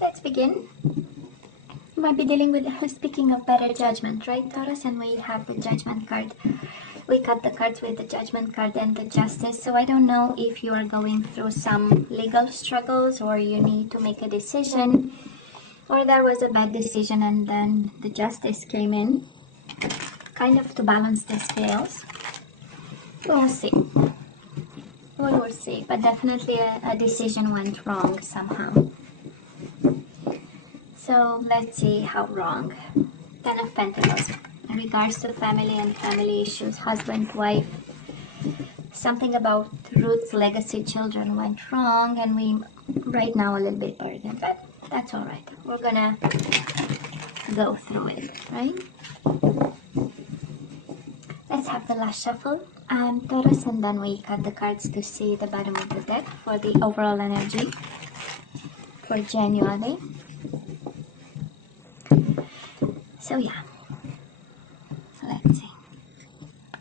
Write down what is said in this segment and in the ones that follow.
Let's begin. We might be dealing with, speaking of better judgment, right, Taurus? And we have the judgment card. We cut the cards with the judgment card and the justice. So I don't know if you are going through some legal struggles, or you need to make a decision, or there was a bad decision and then the justice came in, kind of to balance the scales. We'll see. We will see, but definitely a decision went wrong somehow. So let's see how wrong. Ten of Pentacles. In regards to family and family issues, husband, wife, something about roots, legacy, children went wrong, and we right now a little bit burdened, but that's all right. We're gonna go through it, right? Let's have the last shuffle, Taurus, and then we cut the cards to see the bottom of the deck for the overall energy for January. So yeah, let's see.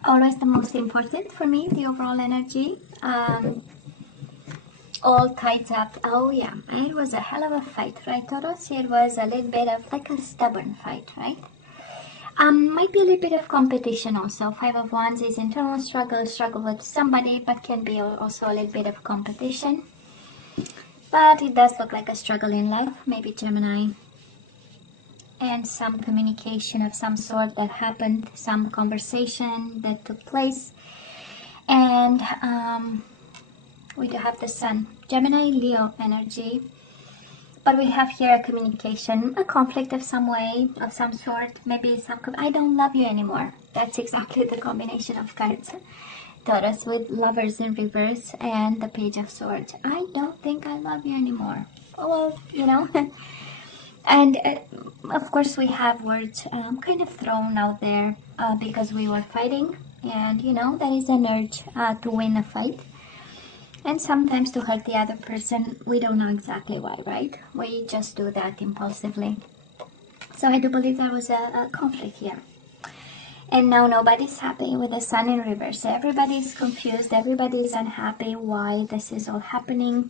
Always the most important for me, the overall energy. All tied up. Oh yeah, it was a hell of a fight, right, Taurus? It was a little bit of like a stubborn fight, right? Might be a little bit of competition also. Five of Wands is internal struggle with somebody, but can be also a little bit of competition. But it does look like a struggle in life, maybe Gemini. And some communication of some sort that happened, some conversation that took place. And we do have the Sun, Gemini, Leo energy. But we have here a communication, a conflict of some way, of some sort, maybe some, I don't love you anymore. That's exactly the combination of cards. Taurus with Lovers in reverse and the Page of Swords. I don't think I love you anymore. Well, you know. And of course we have words kind of thrown out there because we were fighting. And you know, there is an urge to win a fight. And sometimes to hurt the other person, we don't know exactly why, right? We just do that impulsively. So I do believe there was a conflict here. And now nobody's happy with the Sun in reverse. Everybody's confused, everybody's unhappy why this is all happening.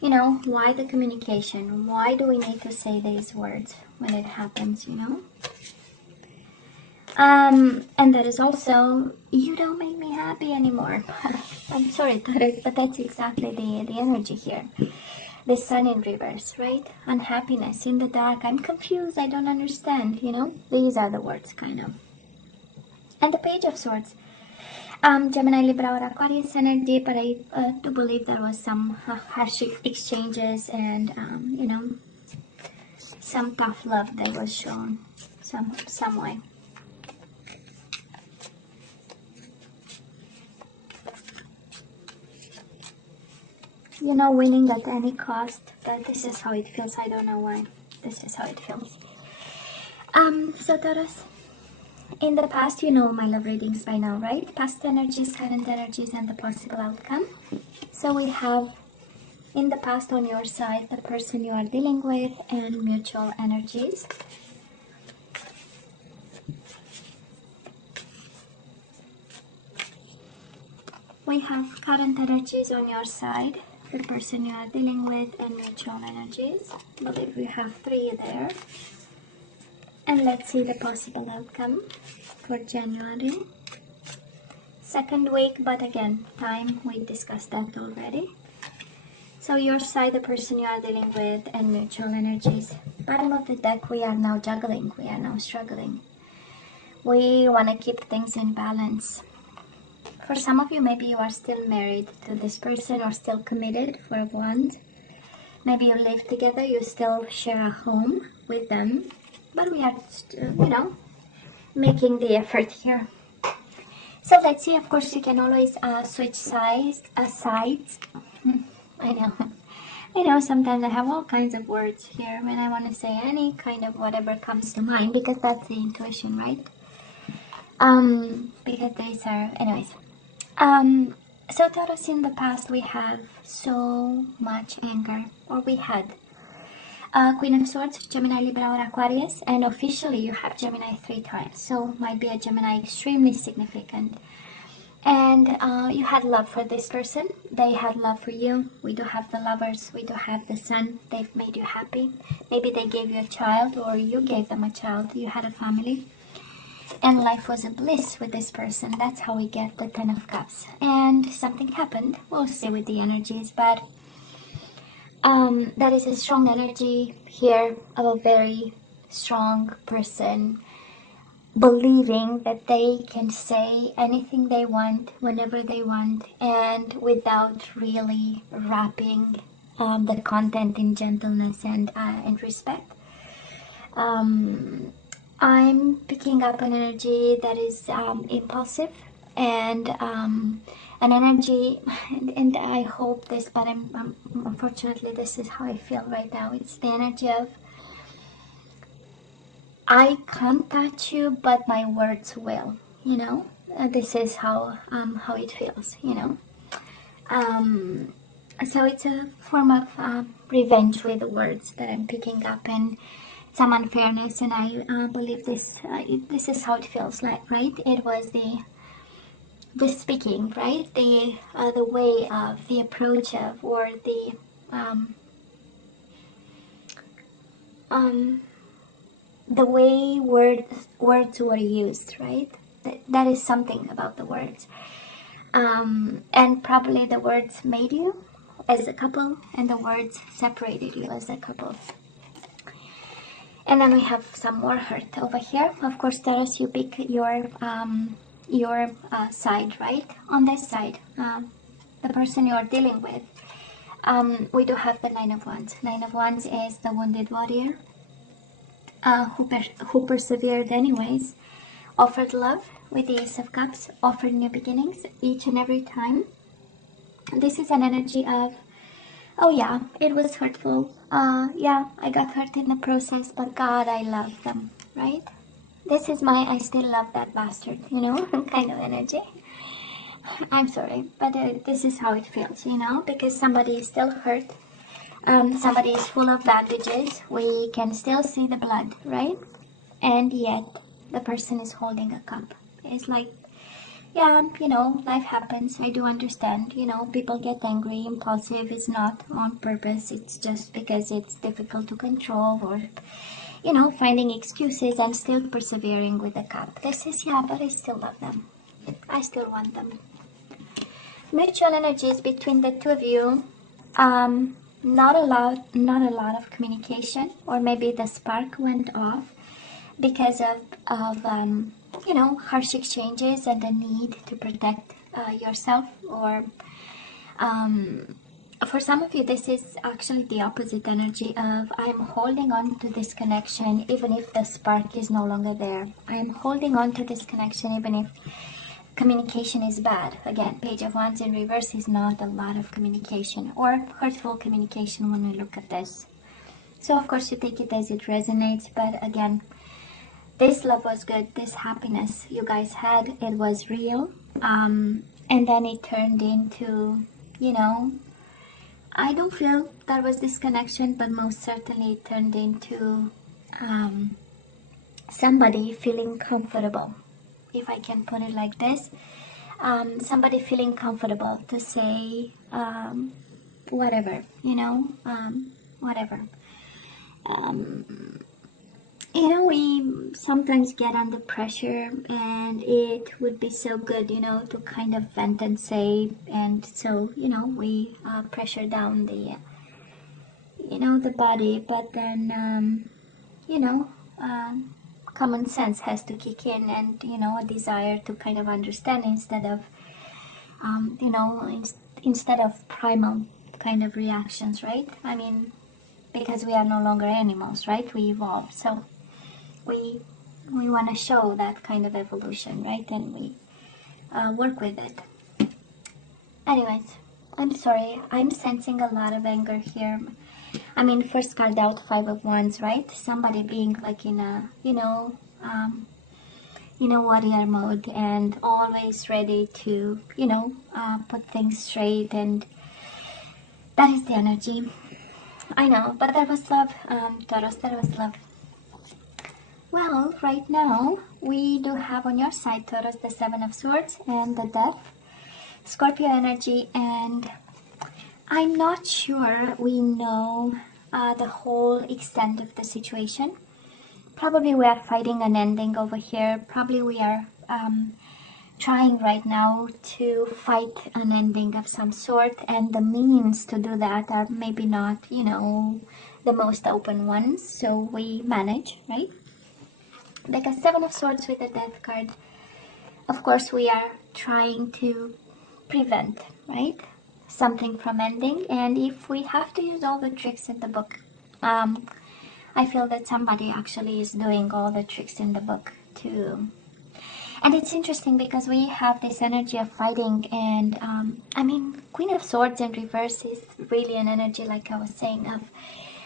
You know, why the communication? Why do we need to say these words when it happens, you know? And that is also, you don't make me happy anymore. I'm sorry, Taurus, but that's exactly the energy here. The Sun in reverse, right? Unhappiness, in the dark, I'm confused, I don't understand, you know? These are the words, kind of. And the Page of Swords. Gemini, Libra, or Aquarius energy, but I do believe there was some harsh exchanges and, you know, some tough love that was shown some way. You know, winning at any cost, but this is how it feels. I don't know why. This is how it feels. So Taurus, in the past, you know my love readings by now, right? Past energies, current energies, and the possible outcome. So we have, in the past on your side, the person you are dealing with and mutual energies. We have current energies on your side, the person you are dealing with, and mutual energies. I believe we have 3 there. And let's see the possible outcome for January. Second week, but again, time, we discussed that already. So your side, the person you are dealing with, and mutual energies. Bottom of the deck, we are now juggling, we are now struggling. We want to keep things in balance. For some of you, maybe you are still married to this person or still committed for a Wand. Maybe you live together, you still share a home with them. But we are, you know, making the effort here. So let's see, of course, you can always switch sides. I know, sometimes I have all kinds of words here when I want to say any kind of whatever comes to mind, because that's the intuition, right? Because these are, anyways. So Taurus, in the past, we have so much anger, or we had. Queen of Swords, Gemini, Libra, or Aquarius, and officially you have Gemini 3 times, so might be a Gemini extremely significant. And you had love for this person. They had love for you. We do have the Lovers. We do have the Sun. They've made you happy. Maybe they gave you a child, or you gave them a child. You had a family. And life was a bliss with this person. That's how we get the Ten of Cups. And something happened. We'll see with the energies. But that is a strong energy here of a very strong person, believing that they can say anything they want whenever they want, and without really wrapping the content in gentleness and respect. I'm picking up an energy that is impulsive, and an energy, and I hope this, but unfortunately this is how I feel right now. It's the energy of, I can't touch you, but my words will, you know. This is how it feels, you know. So it's a form of revenge with words that I'm picking up, and some unfairness, and I believe this is how it feels like, right? It was the speaking, right? The way of, the approach of, or the way words were used, right? That is something about the words. And probably the words made you as a couple, and the words separated you as a couple. And then we have some more hurt over here. Of course, Taurus, you pick your side, right? On this side, the person you are dealing with. We do have the Nine of Wands. Nine of Wands is the wounded warrior who persevered anyways, offered love with the Ace of Cups, offered new beginnings each and every time. This is an energy of, oh yeah, it was hurtful. Yeah, I got hurt in the process, but God, I love them, right? This is my I still love that bastard, you know, kind of energy. I'm sorry, but this is how it feels, you know, because somebody is still hurt. Somebody is full of bandages. We can still see the blood, right? And yet the person is holding a cup. It's like, yeah, you know, life happens. I do understand, you know, people get angry, impulsive. It's not on purpose. It's just because it's difficult to control, or, you know, finding excuses and still persevering with the cup. This is, yeah, but I still love them. I still want them. Mutual energies between the two of you. Not a lot of communication, or maybe the spark went off because of you know, harsh exchanges and the need to protect yourself, or for some of you this is actually the opposite energy of, I'm holding on to this connection even if the spark is no longer there. I'm holding on to this connection even if communication is bad. Again, Page of Wands in reverse is not a lot of communication, or hurtful communication when we look at this. So of course you take it as it resonates, but again, this love was good. This happiness you guys had, it was real. And then it turned into, you know, I don't feel there was this connection, but most certainly it turned into somebody feeling comfortable, if I can put it like this. Somebody feeling comfortable to say whatever, you know, whatever. You know, we sometimes get under pressure, and it would be so good, you know, to kind of vent and say, and so, you know, we pressure down the, you know, the body, but then, you know, common sense has to kick in, and, you know, a desire to kind of understand instead of, you know, instead of primal kind of reactions, right? I mean, because we are no longer animals, right? We evolve, so we want to show that kind of evolution, right? And we work with it. Anyways, I'm sorry, I'm sensing a lot of anger here. I mean, first card out, Five of Wands, right? Somebody being like in a, you know, warrior mode, and always ready to, you know, put things straight, and that is the energy. I know, but there was love, Taurus, there was love. Well, right now, we do have on your side, Taurus, the Seven of Swords and the Death. Scorpio energy, and I'm not sure we know the whole extent of the situation. Probably we are fighting an ending over here. Probably we are trying right now to fight an ending of some sort, and the means to do that are maybe not, you know, the most open ones, so we manage, right? Because Seven of Swords with the Death card, of course we are trying to prevent, right, something from ending. And if we have to use all the tricks in the book, I feel that somebody actually is doing all the tricks in the book too. And it's interesting because we have this energy of fighting, and I mean, Queen of Swords in reverse is really an energy, like I was saying,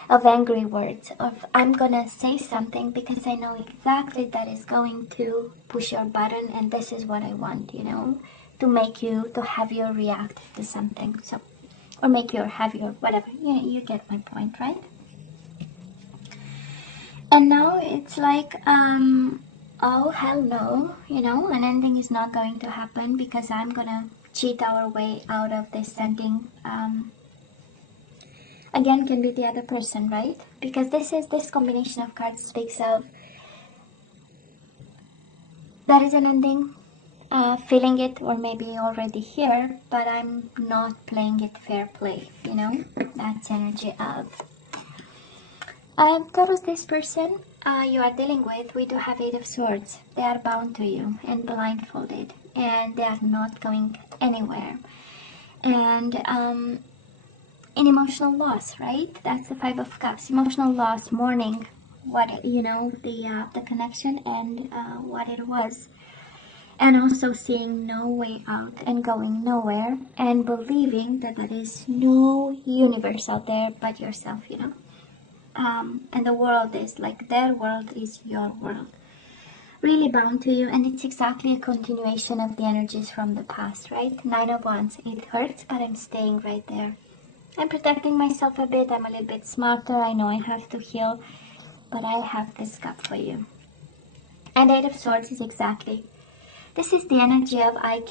of angry words, of I'm gonna say something because I know exactly that is going to push your button, and this is what I want, you know, to make you, to have you react to something, so, or make you, or have you, whatever, you get my point, right? And now it's like, oh hell no, you know, an ending is not going to happen because I'm gonna cheat our way out of this ending. Again, can be the other person, right? Because this combination of cards speaks of there is an ending, feeling it, or maybe already here, but I'm not playing it fair play, you know? That's energy of Taurus, this person you are dealing with, we do have Eight of Swords. They are bound to you and blindfolded, and they are not going anywhere. And in emotional loss, right? That's the Five of Cups. Emotional loss, mourning, what, you know, the connection and what it was. And also seeing no way out and going nowhere, and believing that there is no universe out there but yourself, you know. And the world is like, their world is your world. Really bound to you, and it's exactly a continuation of the energies from the past, right? Nine of Wands, it hurts, but I'm staying right there. I'm protecting myself a bit, I'm a little bit smarter, I know I have to heal, but I have this cup for you. And Eight of Swords is exactly, this is the energy of I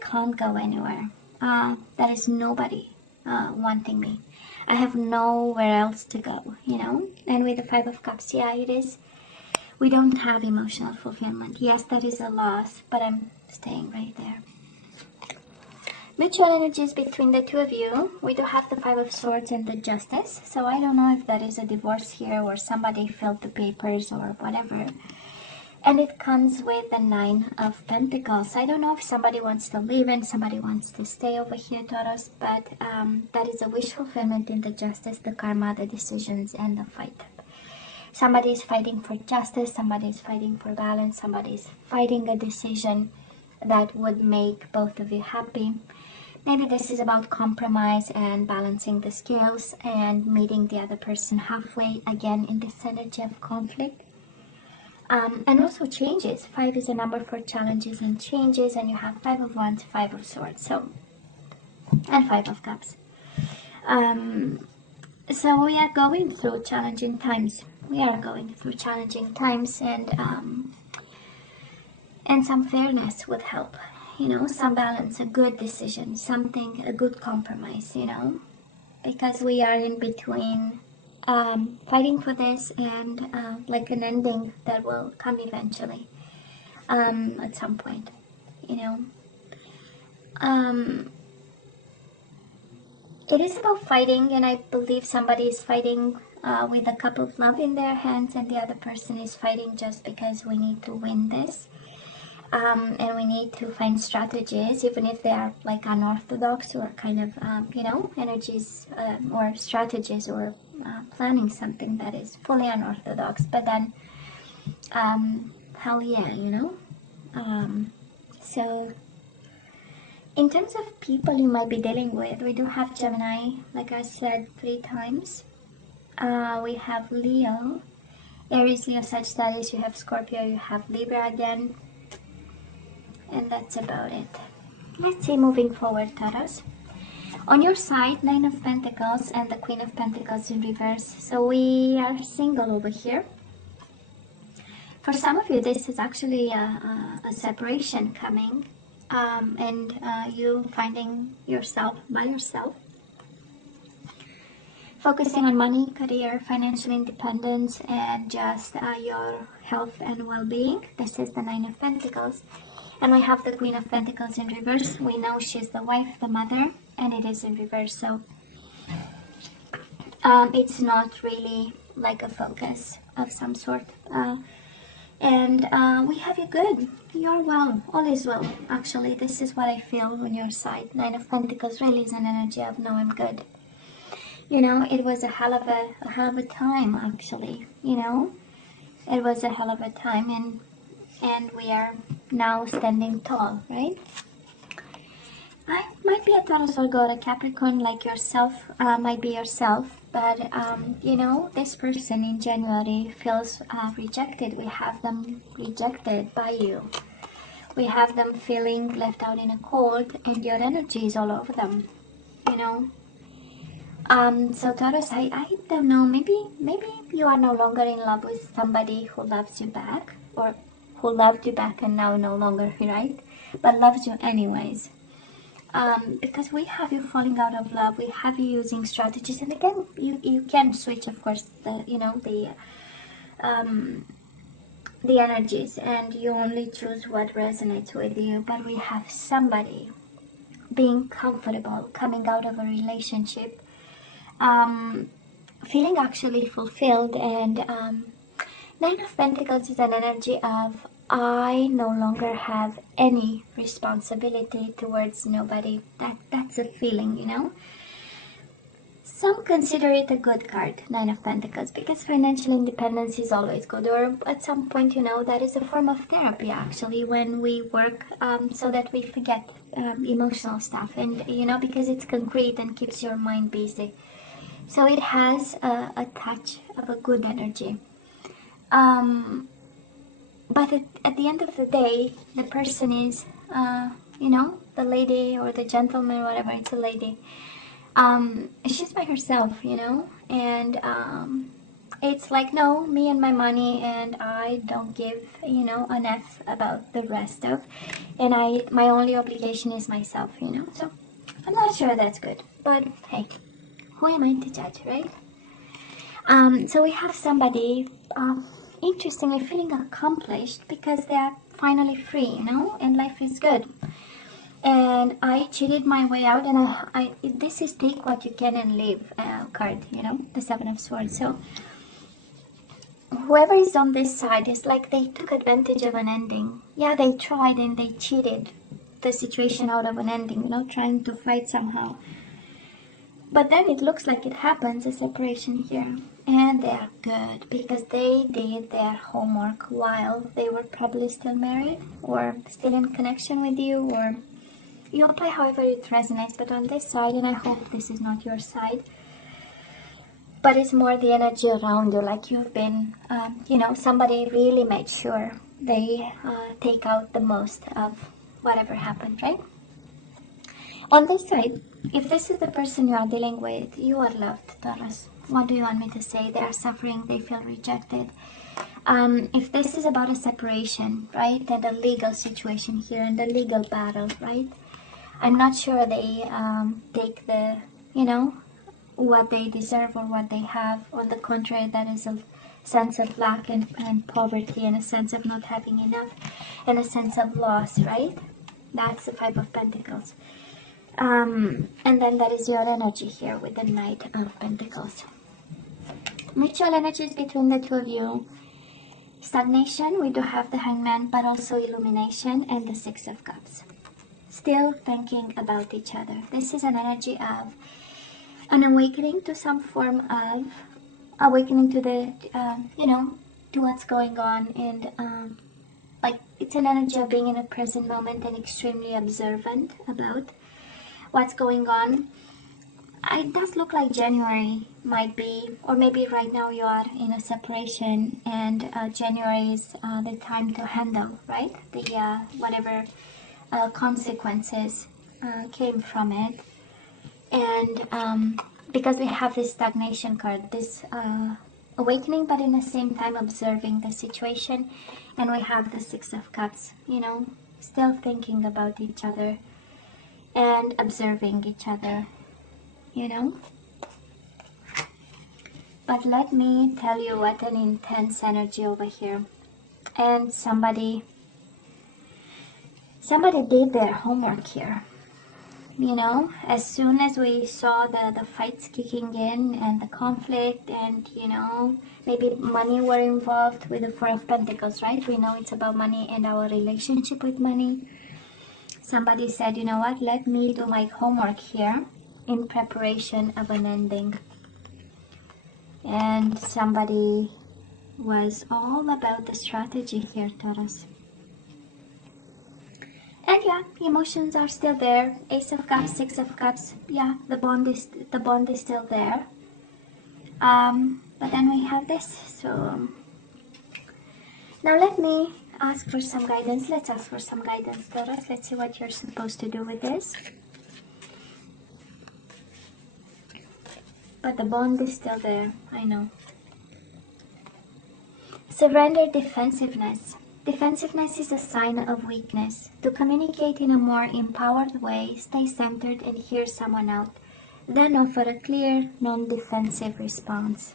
can't go anywhere. There is nobody wanting me. I have nowhere else to go, you know? And with the Five of Cups, yeah, it is. We don't have emotional fulfillment. Yes, that is a loss, but I'm staying right there. Mutual energies between the two of you. We do have the Five of Swords and the Justice. So I don't know if that is a divorce here or somebody filled the papers or whatever. And it comes with the Nine of Pentacles. I don't know if somebody wants to leave and somebody wants to stay over here, Taurus, but that is a wish fulfillment in the Justice, the Karma, the decisions, and the fight. Somebody is fighting for justice, somebody is fighting for balance, somebody is fighting a decision that would make both of you happy. Maybe this is about compromise and balancing the scales and meeting the other person halfway, again in this energy of conflict. And also changes. 5 is a number for challenges and changes, and you have Five of Wands, Five of Swords, so, and Five of Cups. So we are going through challenging times. We are going through challenging times, and some fairness would help. You know, some balance, a good decision, something, a good compromise, you know, because we are in between fighting for this and like an ending that will come eventually at some point, you know. It is about fighting, and I believe somebody is fighting with a cup of love in their hands, and the other person is fighting just because we need to win this. And we need to find strategies, even if they are like unorthodox or kind of, you know, energies or strategies, or planning something that is fully unorthodox. But then, hell yeah, you know. So, in terms of people you might be dealing with, we do have Gemini, like I said 3 times. We have Leo, Aries, Leo, Sagittarius, you have Scorpio, you have Libra again. And that's about it. Let's see, moving forward, Taurus. On your side, Nine of Pentacles and the Queen of Pentacles in reverse. So we are single over here. For some of you, this is actually a separation coming. and you finding yourself by yourself, focusing on money, career, financial independence, and just your health and well-being. This is the Nine of Pentacles. And we have the Queen of Pentacles in reverse. We know she's the wife, the mother, and it is in reverse. So it's not really like a focus of some sort. And we have you good. You're well. All is well. Actually, this is what I feel on your side. Nine of Pentacles really is an energy of no, I'm good. You know, it was a hell of a time, actually. You know, it was a hell of a time, and we are now standing tall, right? I might be a Taurus, Virgo, or a Capricorn like yourself, might be yourself, but you know, this person in January feels rejected. We have them rejected by you. We have them feeling left out in a cold, and your energy is all over them, you know. So Taurus, I don't know, maybe you are no longer in love with somebody who loves you back, or who loved you back and now no longer, right? But loves you anyways. Because we have you falling out of love, we have you using strategies, and again, you can switch, of course, the energies, and you only choose what resonates with you. But we have somebody being comfortable, coming out of a relationship, feeling actually fulfilled, and Nine of Pentacles is an energy of I no longer have any responsibility towards nobody. That's a feeling, you know. Some consider it a good card, Nine of Pentacles, because financial independence is always good. Or at some point, you know, that is a form of therapy, actually, when we work so that we forget emotional stuff. And, you know, because it's concrete and keeps your mind busy. So it has a touch of a good energy. But at the end of the day, the person is, you know, the lady or the gentleman, whatever, it's a lady. She's by herself, you know, and it's like, no, me and my money, and I don't give, you know, an F about the rest of, and my only obligation is myself, you know. So I'm not sure that's good, but hey, who am I to judge, right? So we have somebody interestingly feeling accomplished because they are finally free, you know, and life is good. And I cheated my way out, and this is take what you can and leave card, you know, the Seven of Swords. So whoever is on this side is like they took advantage of an ending. Yeah, they tried and they cheated the situation out of an ending, you know, trying to fight somehow. But then it looks like it happens, a separation here. And they are good because they did their homework while they were probably still married or still in connection with you, or you apply however it resonates. But on this side, and I hope this is not your side, but it's more the energy around you, like you've been, you know, somebody really made sure they take out the most of whatever happened, right? On this side, if this is the person you are dealing with, you are loved, Taurus. What do you want me to say? They are suffering, they feel rejected. If this is about a separation, right, and a legal situation here, and a legal battle, right, I'm not sure they take the, you know, what they deserve or what they have. On the contrary, that is a sense of lack and poverty, and a sense of not having enough, and a sense of loss, right? That's the Five of Pentacles. And then that is your energy here with the Knight of Pentacles. Mutual energies between the two of you. Stagnation, we do have the Hangman, but also illumination and the Six of Cups. Still thinking about each other. This is an energy of an awakening to some form of awakening to the, you know, to what's going on, and like it's an energy of being in a present moment and extremely observant about what's going on. It does look like January might be, or maybe right now you are in a separation, and January is the time to handle, right? The whatever consequences came from it. And because we have this stagnation card, this awakening, but in the same time observing the situation, and we have the Six of Cups, you know, still thinking about each other and observing each other, you know. But let me tell you what an intense energy over here. And somebody did their homework here. You know, as soon as we saw the fights kicking in and the conflict, and you know, maybe money were involved with the Four of Pentacles, right? We know it's about money and our relationship with money. Somebody said, you know what, let me do my homework here in preparation of an ending. And somebody was all about the strategy here, Taurus. And yeah, emotions are still there. Ace of Cups, Six of Cups. Yeah, the bond is still there. But then we have this. So now let me ask for some guidance. Let's ask for some guidance, Taurus. Let's see what you're supposed to do with this. But the bond is still there. I know. Surrender defensiveness. Defensiveness is a sign of weakness. To communicate in a more empowered way, stay centered and hear someone out. Then offer a clear, non-defensive response.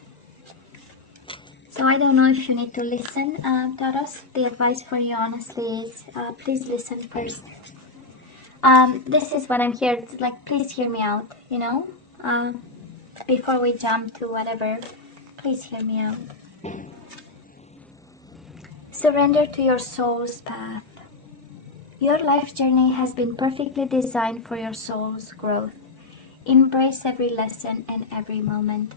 So I don't know if you need to listen, Taurus. The advice for you honestly is, please listen first. This is what I'm here, it's like, please hear me out, you know. Before we jump to whatever, please hear me out. Surrender to your soul's path. Your life journey has been perfectly designed for your soul's growth. Embrace every lesson and every moment.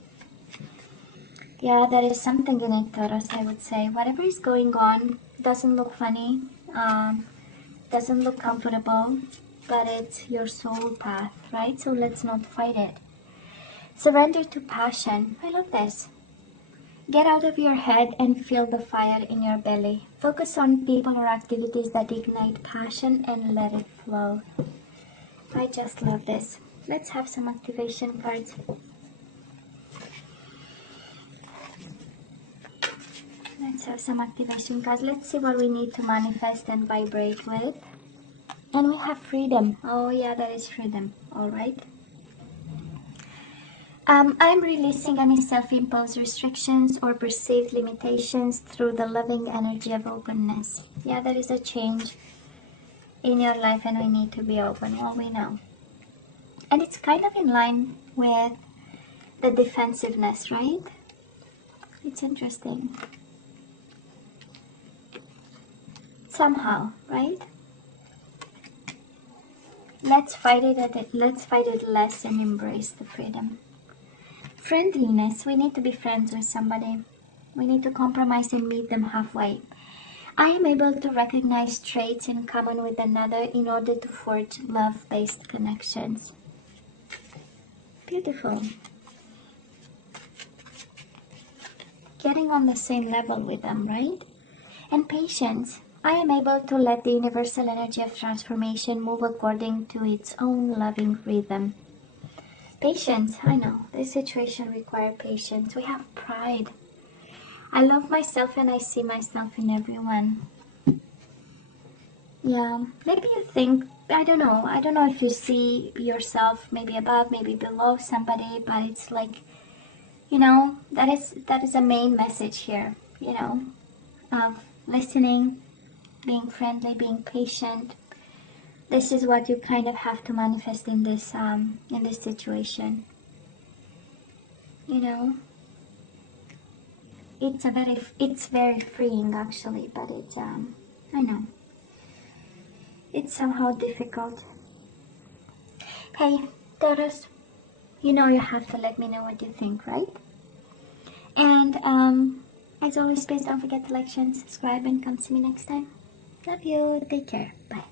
Yeah, there is something in it, Taurus, I would say. Whatever is going on doesn't look funny, doesn't look comfortable, but it's your soul path, right? So let's not fight it. Surrender to passion. I love this. Get out of your head and feel the fire in your belly. Focus on people or activities that ignite passion and let it flow. I just love this. Let's have some activation cards. Let's have some activation cards. Let's see what we need to manifest and vibrate with. And we have freedom. Oh yeah, that is freedom. All right. I'm releasing any self-imposed restrictions or perceived limitations through the loving energy of openness. Yeah, there is a change in your life and we need to be open. Well, we know. And it's kind of in line with the defensiveness, right? It's interesting. Somehow, right? Let's fight it less and embrace the freedom. Friendliness. We need to be friends with somebody. We need to compromise and meet them halfway. I am able to recognize traits in common with another in order to forge love-based connections. Beautiful. Getting on the same level with them, right? And patience. I am able to let the universal energy of transformation move according to its own loving rhythm. Patience, I know, this situation requires patience. We have pride. I love myself and I see myself in everyone. Yeah, maybe you think, I don't know if you see yourself maybe above, maybe below somebody, but it's like, you know, that is a main message here, you know, of listening, being friendly, being patient. This is what you kind of have to manifest in this situation. You know, it's very freeing actually, but it's I know it's somehow difficult. Hey, Taurus, you know you have to let me know what you think, right? And as always, please don't forget to like, share, and subscribe, and come see me next time. Love you. Take care. Bye.